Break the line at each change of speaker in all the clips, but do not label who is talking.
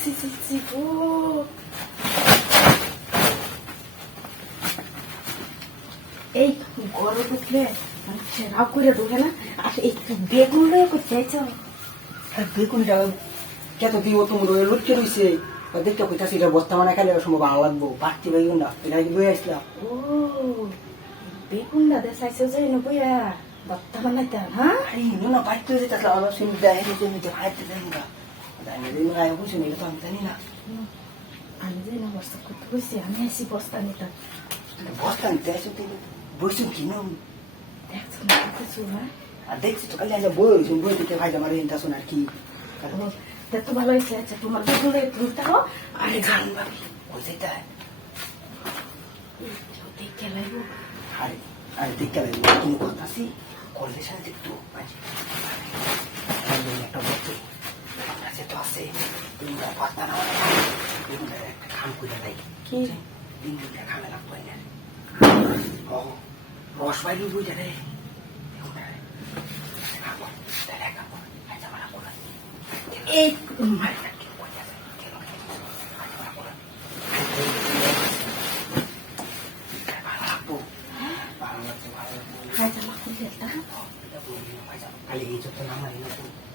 ছি ছি ছি গো এই গরম উঠলে রাগ করে ঢোকে না? আর এই বেগুন লয়ে করতে চাইছো?
বেগুনটা কেত দিব তোমার লুটকে রয়েছে দেখতে কইতাছি এটা বস্তা মানে খালি সম্ভব আনা লাগবো। বাড়তি বেগুনটা এটা লয়ে আসলাম।
ও বেগুনটা দেখাইছো যে নবইয়া বস্তা বানাইতা হ্যাঁ?
আরে না বাইতে যেতে আসলাম আমার শুনতে দেয় জমিতে হাঁটতে যাই না নিতে নিতে ভাইতে দেয় না জানি না দিন গায়ে বুঝে নিলে তো আমি জানি না
আমি যে না বস্তা করতে বসছি আমি আসি বস্তা নিতাম
বস্তা নিতে আসো তুমি বসুন কি না
দেখছ না কিছু হ্যাঁ
আর দেখছি তো খালি আজ বই রয়েছেন বই থেকে ভাই আমার হিন্তা শোনার কি
ও, তা তো ভালো হয়েছে আচ্ছা তোমার লয়ে তুলতে হো
আরে গান ভাবি ওই যেটা
দেখে লাগবো
আরে আরে দেখতে লাগবে কিন্তু কথা আছি কলেজের সাথে একটু মাঝে একটা বলছি আমরা যে তো আছে তিনটা বস্তা না তিনটা একটা খাম করে দেয়
কি?
তিনটা খামে লাগবে না ও রস বাইরে বুঝে রে
এই খাইতে লাগবো যেটা
খালি এই যত নাম আনি না
কুচি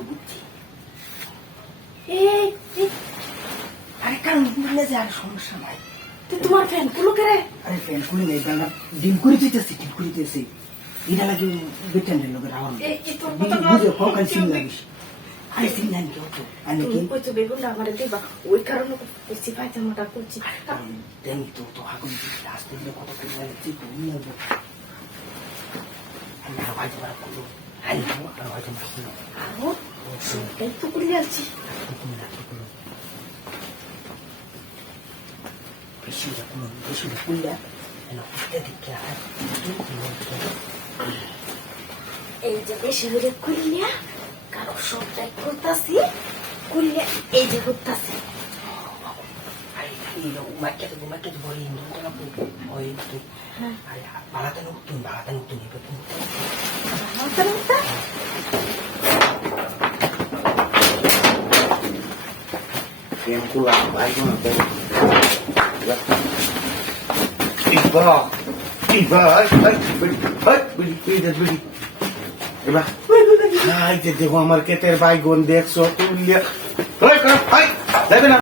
বুঝছি
এই এই,
আরে কারণ বুঝলে যে আর সমস্যা নাই।
তুই তোমার ফ্যানগুলো করে
আরে ফ্যান খুলে নেই বেলা ডিম করে দিতেছি ডিম করে দিতেছি। এটা লাগে বেটেন লোকের আমার বুঝে কখন সিন লাগিস আরে সিন লাগে কেউ তো আমি কি?
ওই তো বেগুনটা আমার দিবা ওই কারণে বেশি পাইতে মোটা করছি
তেমনি তো তো আগুন আসতে দিলে কত করে লাগছে
সেটাই তো করে যাচ্ছি
বেশি যখন বেশি আর
এই যে বেশি করে কুলিয়া কারও সবটাই করতাছি কুলিয়া এই যে করতাছি।
এবার হাই দেখো আমার ক্ষেতের বাইগন দেখছ তুলিয়া হাই হাই দেবে না